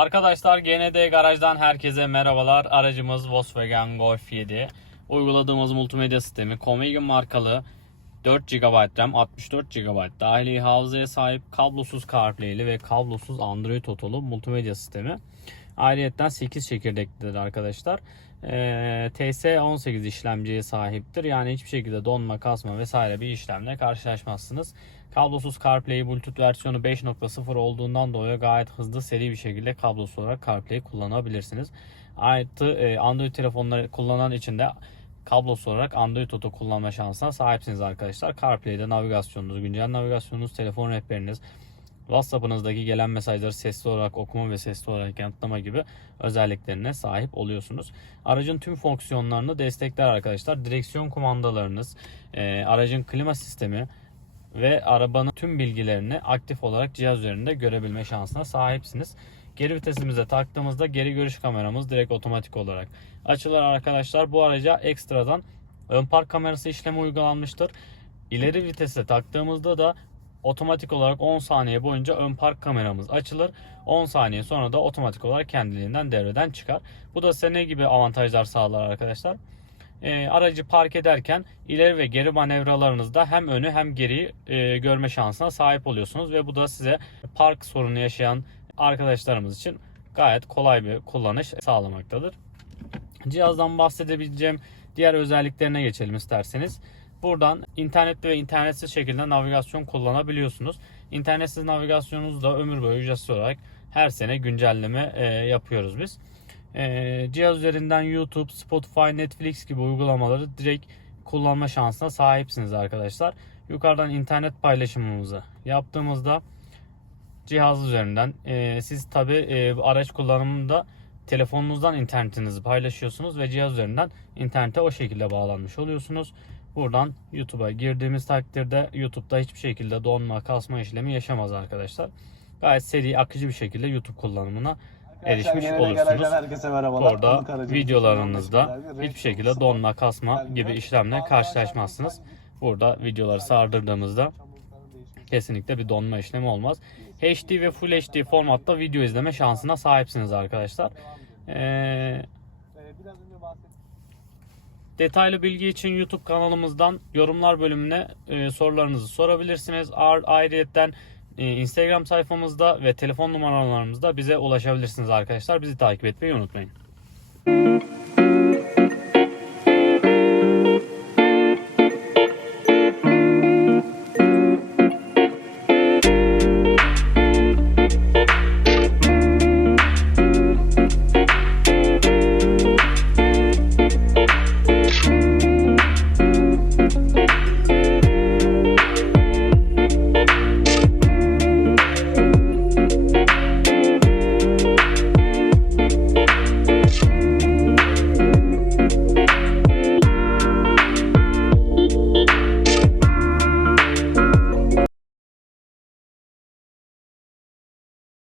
Arkadaşlar GND Garaj'dan herkese merhabalar. Aracımız Volkswagen Golf 7. Uyguladığımız multimedya sistemi Comigan markalı 4 GB RAM, 64 GB dahili hafızaya sahip kablosuz CarPlay'li ve kablosuz Android Auto'lu multimedya sistemi. Ayrıyeten 8 çekirdeklidir arkadaşlar. Ee, TS18 işlemciye sahiptir. Yani hiçbir şekilde donma, kasma vesaire bir işlemle karşılaşmazsınız. Kablosuz CarPlay Bluetooth versiyonu 5.0 olduğundan dolayı gayet hızlı seri bir şekilde kablosuz olarak CarPlay kullanabilirsiniz. Artı e, Android telefonları kullanan için de kablosuz olarak Android Auto kullanma şansına sahipsiniz arkadaşlar. CarPlay'de navigasyonunuz, güncel navigasyonunuz, telefon rehberiniz, WhatsApp'ınızdaki gelen mesajları sesli olarak okuma ve sesli olarak yanıtlama gibi özelliklerine sahip oluyorsunuz. Aracın tüm fonksiyonlarını destekler arkadaşlar. Direksiyon kumandalarınız, e, aracın klima sistemi ve arabanın tüm bilgilerini aktif olarak cihaz üzerinde görebilme şansına sahipsiniz. Geri vitesimize taktığımızda geri görüş kameramız direkt otomatik olarak açılır arkadaşlar. Bu araca ekstradan ön park kamerası işlemi uygulanmıştır. İleri vitese taktığımızda da otomatik olarak 10 saniye boyunca ön park kameramız açılır. 10 saniye sonra da otomatik olarak kendiliğinden devreden çıkar. Bu da size ne gibi avantajlar sağlar arkadaşlar? E, aracı park ederken ileri ve geri manevralarınızda hem önü hem geriyi e, görme şansına sahip oluyorsunuz ve bu da size park sorunu yaşayan arkadaşlarımız için gayet kolay bir kullanış sağlamaktadır. Cihazdan bahsedebileceğim diğer özelliklerine geçelim isterseniz. Buradan internetli ve internetsiz şekilde navigasyon kullanabiliyorsunuz. İnternetsiz navigasyonunuz da ömür boyu ücretsiz olarak her sene güncelleme e, yapıyoruz biz. E, cihaz üzerinden YouTube, Spotify, Netflix gibi uygulamaları direkt kullanma şansına sahipsiniz arkadaşlar. Yukarıdan internet paylaşımımızı yaptığımızda cihaz üzerinden e, siz tabi e, araç kullanımında telefonunuzdan internetinizi paylaşıyorsunuz ve cihaz üzerinden internete o şekilde bağlanmış oluyorsunuz. Buradan YouTube'a girdiğimiz takdirde YouTube'da hiçbir şekilde donma, kasma işlemi yaşamaz arkadaşlar. Gayet seri, akıcı bir şekilde YouTube kullanımına erişmiş olursunuz. Orada videolarınızda hiçbir şekilde donma, kasma gibi işlemle karşılaşmazsınız. Burada videoları sardırdığımızda kesinlikle bir donma işlemi olmaz. HD ve Full HD formatta video izleme şansına sahipsiniz arkadaşlar. Ee, detaylı bilgi için YouTube kanalımızdan yorumlar bölümüne e, sorularınızı sorabilirsiniz. Ayrıyeten e, Instagram sayfamızda ve telefon numaralarımızda bize ulaşabilirsiniz arkadaşlar. Bizi takip etmeyi unutmayın.